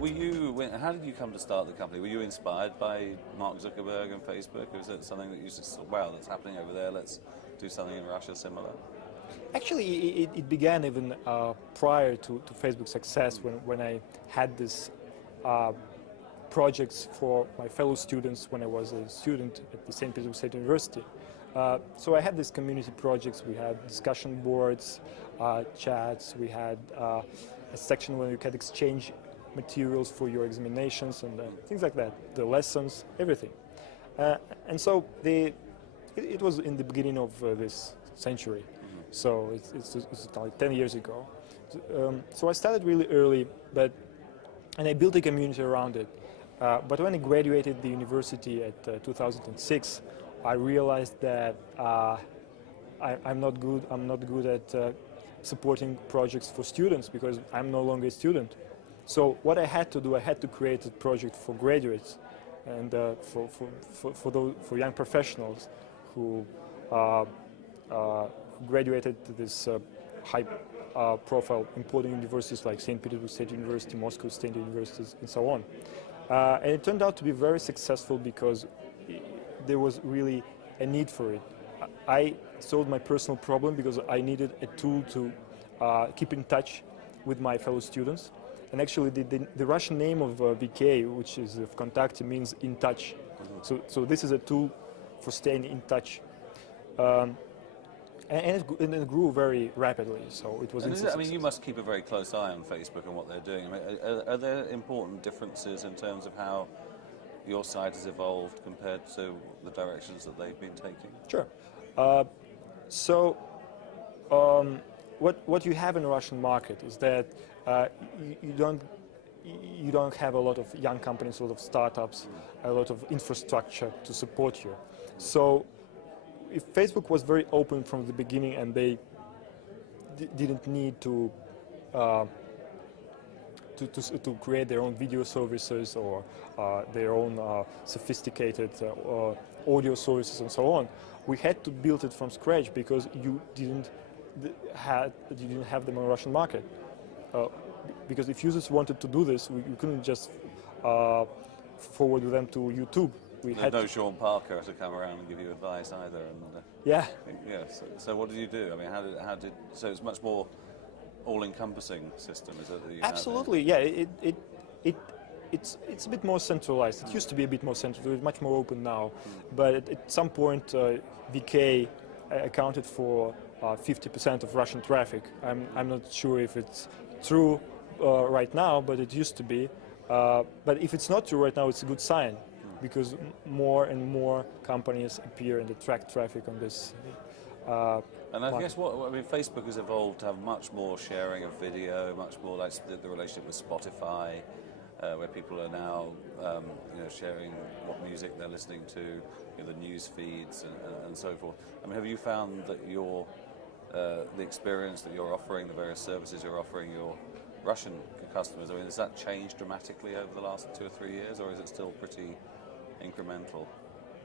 how did you come to start the company? Were you inspired by Mark Zuckerberg and Facebook, or is it something that you just thought, wow, that's happening over there, let's do something in Russia similar? Actually, it began even prior to Facebook's success, when I had this projects for my fellow students when I was a student at the St. Petersburg State University. So I had these community projects. We had discussion boards, chats. We had a section where you could exchange materials for your examinations and things like that, the lessons, everything. And so it was in the beginning of this century. So it's like 10 years ago. So I started really early, and I built a community around it. But when I graduated the university at 2006, I realized that I'm not good at supporting projects for students, because I'm no longer a student. So what I had to do, I had to create a project for graduates and for young professionals who graduated to this high-profile important universities like St. Petersburg State University, Moscow State Universities, and so on. And it turned out to be very successful because there was really a need for it. I solved my personal problem because I needed a tool to keep in touch with my fellow students. And actually the Russian name of VK, which is Vkontakte, means in touch. So this is a tool for staying in touch. And it grew very rapidly, so it was. I mean, you must keep a very close eye on Facebook and what they're doing. I mean, are there important differences in terms of how your site has evolved compared to the directions that they've been taking? Sure. What you have in the Russian market is that you don't have a lot of young companies, a lot of startups, a lot of infrastructure to support you. So if Facebook was very open from the beginning and they didn't need to create their own video services or their own sophisticated audio services and so on, we had to build it from scratch because you didn't have them on the Russian market. Because if users wanted to do this, we couldn't just forward them to YouTube. There's no Sean Parker to come around and give you advice either. And, yeah. So what did you do? I mean, how did? So it's much more all-encompassing system, is it? That you Absolutely. Yeah. It's a bit more centralized. It used to be a bit more centralized. It's much more open now. But at some point, VK accounted for 50% of Russian traffic. I'm not sure if it's true right now, but it used to be. But if it's not true right now, it's a good sign, because more and more companies appear and attract traffic on this. And I guess Facebook has evolved to have much more sharing of video, much more like the relationship with Spotify, where people are now sharing what music they're listening to, the news feeds and so forth. I mean, have you found that the experience that you're offering, the various services you're offering your Russian customers, I mean, has that changed dramatically over the last 2 or 3 years, or is it still pretty incremental?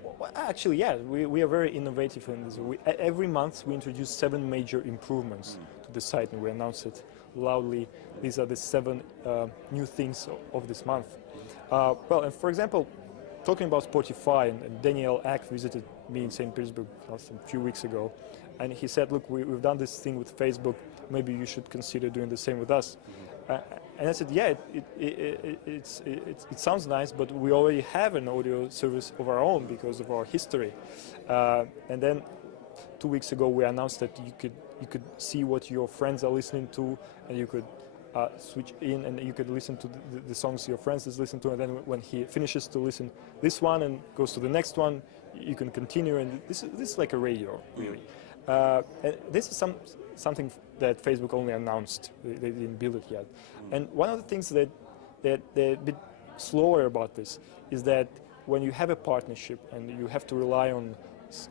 Well, actually, yeah, we are very innovative in this. Every month we introduce 7 major improvements to the site, and we announce it loudly. These are the 7 new things of this month. Well, and for example, talking about Spotify, and Daniel Ek visited me in St. Petersburg a few weeks ago, and he said, look, we've done this thing with Facebook, maybe you should consider doing the same with us. And I said, yeah, it sounds nice, but we already have an audio service of our own because of our history. And then 2 weeks ago we announced that you could see what your friends are listening to, and you could switch in and you could listen to the songs your friends is listening to, and then when he finishes to listen this one and goes to the next one, you can continue, and this is like a radio, really. And this is something that Facebook only announced. They didn't build it yet. And one of the things that they're a bit slower about this is that when you have a partnership and you have to rely on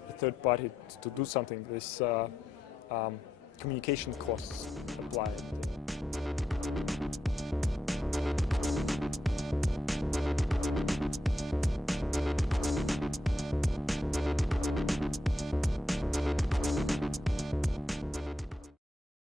a third party to do something, this communication costs apply.